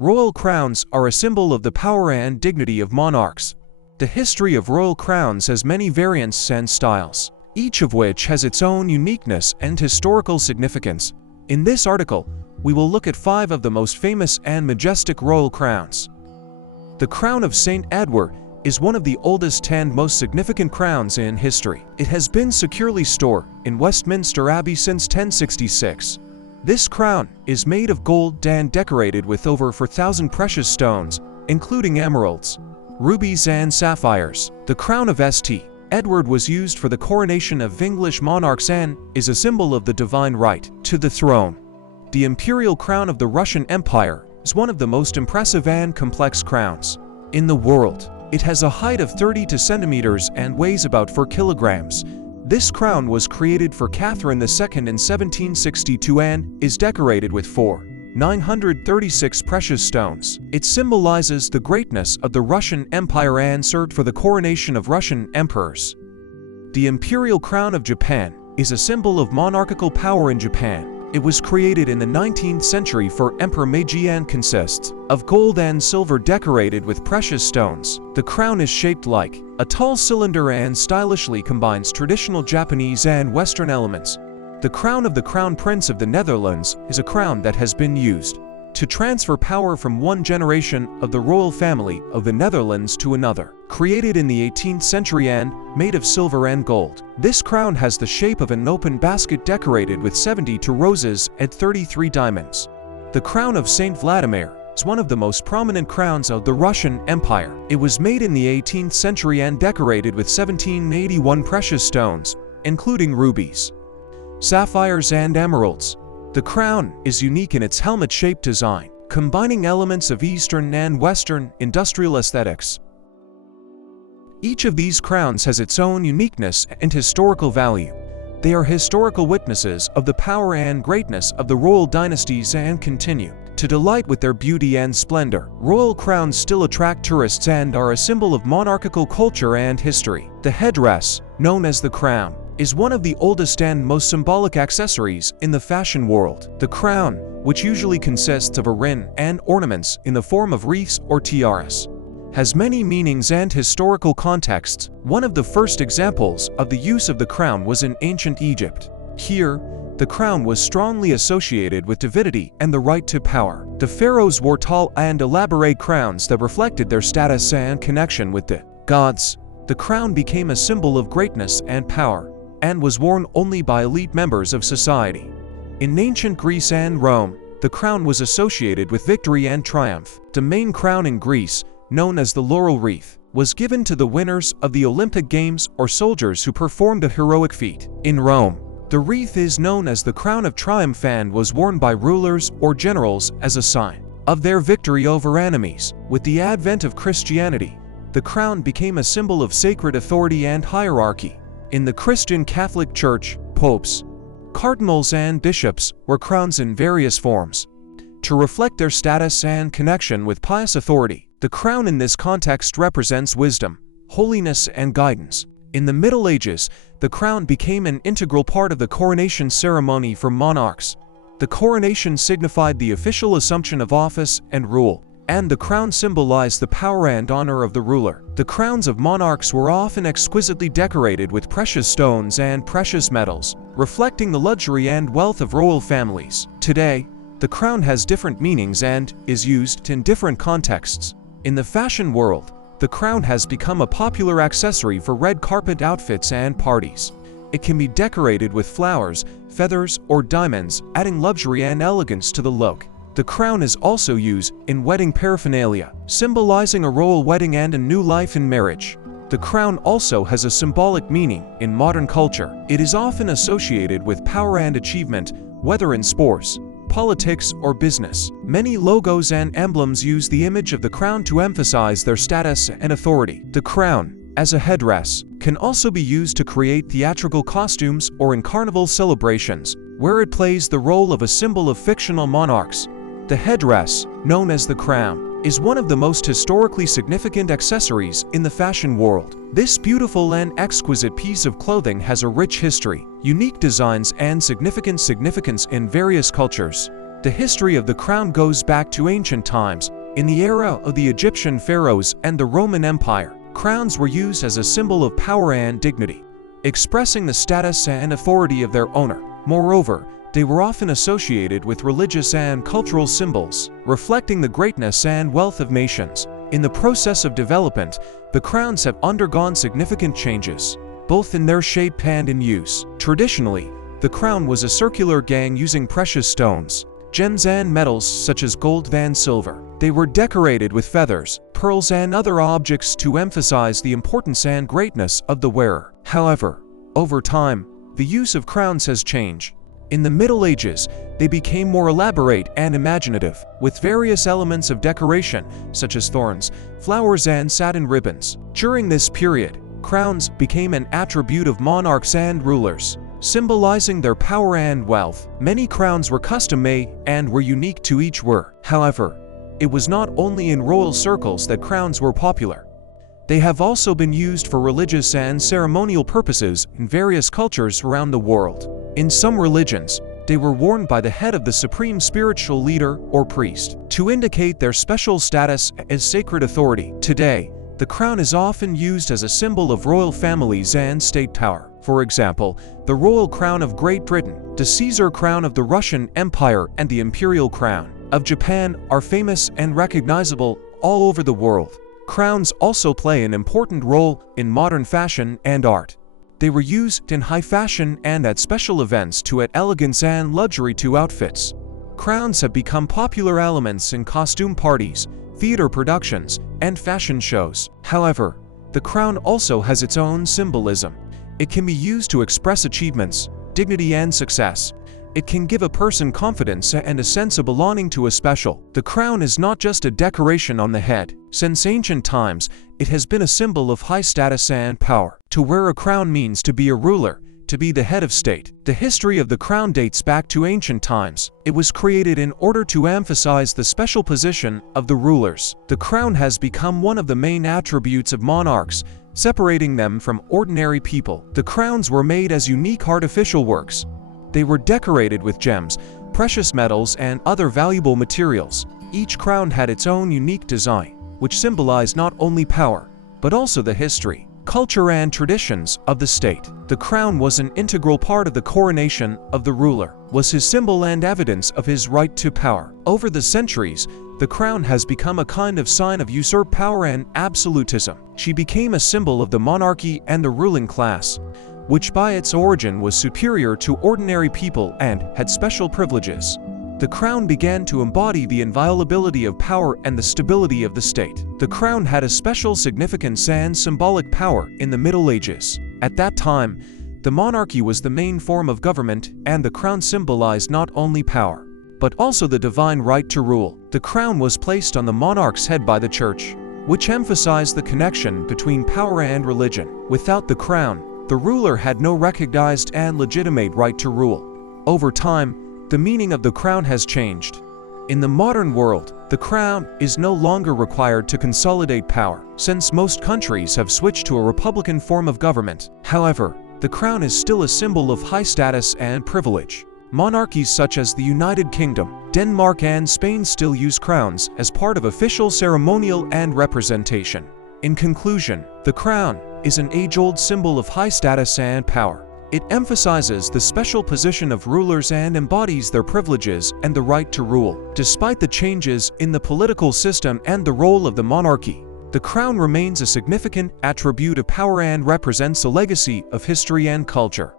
Royal crowns are a symbol of the power and dignity of monarchs. The history of royal crowns has many variants and styles, each of which has its own uniqueness and historical significance. In this article, we will look at 5 of the most famous and majestic royal crowns. The crown of St. Edward is one of the oldest and most significant crowns in history. It has been securely stored in Westminster Abbey since 1066. This crown is made of gold and decorated with over 4,000 precious stones, including emeralds, rubies and sapphires. The crown of St. Edward was used for the coronation of English monarchs and is a symbol of the divine right to the throne. The Imperial Crown of the Russian Empire is one of the most impressive and complex crowns in the world. It has a height of 30 centimeters and weighs about 4 kilograms. This crown was created for Catherine II in 1762 and is decorated with 936 precious stones. It symbolizes the greatness of the Russian Empire and served for the coronation of Russian emperors. The Imperial Crown of Japan is a symbol of monarchical power in Japan. It was created in the 19th century for Emperor Meiji and consists of gold and silver decorated with precious stones. The crown is shaped like a tall cylinder and stylishly combines traditional Japanese and Western elements. The crown of the Crown Prince of the Netherlands is a crown that has been used to transfer power from one generation of the royal family of the Netherlands to another. Created in the 18th century and made of silver and gold, this crown has the shape of an open basket decorated with 72 roses and 33 diamonds. The crown of Saint Vladimir is one of the most prominent crowns of the Russian Empire. It was made in the 18th century and decorated with 1781 precious stones, including rubies, sapphires and emeralds. The crown is unique in its helmet-shaped design, combining elements of Eastern and Western industrial aesthetics. Each of these crowns has its own uniqueness and historical value. They are historical witnesses of the power and greatness of the royal dynasties and continue to delight with their beauty and splendor. Royal crowns still attract tourists and are a symbol of monarchical culture and history. The headdress, known as the crown, is one of the oldest and most symbolic accessories in the fashion world. The crown, which usually consists of a ring and ornaments in the form of wreaths or tiaras, has many meanings and historical contexts. One of the first examples of the use of the crown was in ancient Egypt. Here, the crown was strongly associated with divinity and the right to power. The pharaohs wore tall and elaborate crowns that reflected their status and connection with the gods. The crown became a symbol of greatness and power, and was worn only by elite members of society. In ancient Greece and Rome, the crown was associated with victory and triumph. The main crown in Greece, known as the laurel wreath, was given to the winners of the Olympic Games or soldiers who performed a heroic feat. In Rome, the wreath is known as the crown of triumph and was worn by rulers or generals as a sign of their victory over enemies. With the advent of Christianity, the crown became a symbol of sacred authority and hierarchy. In the Christian Catholic Church, popes, cardinals and bishops wore crowns in various forms to reflect their status and connection with pious authority. The crown in this context represents wisdom, holiness and guidance. In the Middle Ages, the crown became an integral part of the coronation ceremony for monarchs. The coronation signified the official assumption of office and rule, and the crown symbolized the power and honor of the ruler. The crowns of monarchs were often exquisitely decorated with precious stones and precious metals, reflecting the luxury and wealth of royal families. Today, the crown has different meanings and is used in different contexts. In the fashion world, the crown has become a popular accessory for red carpet outfits and parties. It can be decorated with flowers, feathers, or diamonds, adding luxury and elegance to the look. The crown is also used in wedding paraphernalia, symbolizing a royal wedding and a new life in marriage. The crown also has a symbolic meaning in modern culture. It is often associated with power and achievement, whether in sports, politics, or business. Many logos and emblems use the image of the crown to emphasize their status and authority. The crown, as a headdress, can also be used to create theatrical costumes or in carnival celebrations, where it plays the role of a symbol of fictional monarchs. The headdress, known as the crown, is one of the most historically significant accessories in the fashion world. This beautiful and exquisite piece of clothing has a rich history, unique designs, and significant significance in various cultures. The history of the crown goes back to ancient times. In the era of the Egyptian pharaohs and the Roman Empire, crowns were used as a symbol of power and dignity, expressing the status and authority of their owner. Moreover, they were often associated with religious and cultural symbols, reflecting the greatness and wealth of nations. In the process of development, the crowns have undergone significant changes, both in their shape and in use. Traditionally, the crown was a circular gang using precious stones, gems and metals such as gold and silver. They were decorated with feathers, pearls and other objects to emphasize the importance and greatness of the wearer. However, over time, the use of crowns has changed. In the Middle Ages, they became more elaborate and imaginative, with various elements of decoration, such as thorns, flowers and satin ribbons. During this period, crowns became an attribute of monarchs and rulers, symbolizing their power and wealth. Many crowns were custom-made and were unique to each wearer. However, it was not only in royal circles that crowns were popular. They have also been used for religious and ceremonial purposes in various cultures around the world. In some religions, they were worn by the head of the supreme spiritual leader or priest to indicate their special status as sacred authority. Today, the crown is often used as a symbol of royal families and state power. For example, the Royal Crown of Great Britain, the Caesar Crown of the Russian Empire, and the Imperial Crown of Japan are famous and recognizable all over the world. Crowns also play an important role in modern fashion and art. They were used in high fashion and at special events to add elegance and luxury to outfits. Crowns have become popular elements in costume parties, theater productions, and fashion shows. However, the crown also has its own symbolism. It can be used to express achievements, dignity, and success. It can give a person confidence and a sense of belonging to a special. The crown is not just a decoration on the head. Since ancient times, it has been a symbol of high status and power. To wear a crown means to be a ruler, to be the head of state. The history of the crown dates back to ancient times. It was created in order to emphasize the special position of the rulers. The crown has become one of the main attributes of monarchs, separating them from ordinary people. The crowns were made as unique artificial works. They were decorated with gems, precious metals, and other valuable materials. Each crown had its own unique design, which symbolized not only power, but also the history, culture, and traditions of the state. The crown was an integral part of the coronation of the ruler, was his symbol and evidence of his right to power. Over the centuries, the crown has become a kind of sign of usurped power and absolutism. She became a symbol of the monarchy and the ruling class, which by its origin was superior to ordinary people and had special privileges. The crown began to embody the inviolability of power and the stability of the state. The crown had a special significance and symbolic power in the Middle Ages. At that time, the monarchy was the main form of government, and the crown symbolized not only power, but also the divine right to rule. The crown was placed on the monarch's head by the church, which emphasized the connection between power and religion. Without the crown, the ruler had no recognized and legitimate right to rule. Over time, the meaning of the crown has changed. In the modern world, the crown is no longer required to consolidate power, since most countries have switched to a republican form of government. However, the crown is still a symbol of high status and privilege. Monarchies such as the United Kingdom, Denmark, and Spain still use crowns as part of official ceremonial and representation. In conclusion, the crown is an age-old symbol of high status and power. It emphasizes the special position of rulers and embodies their privileges and the right to rule. Despite the changes in the political system and the role of the monarchy, the crown remains a significant attribute of power and represents a legacy of history and culture.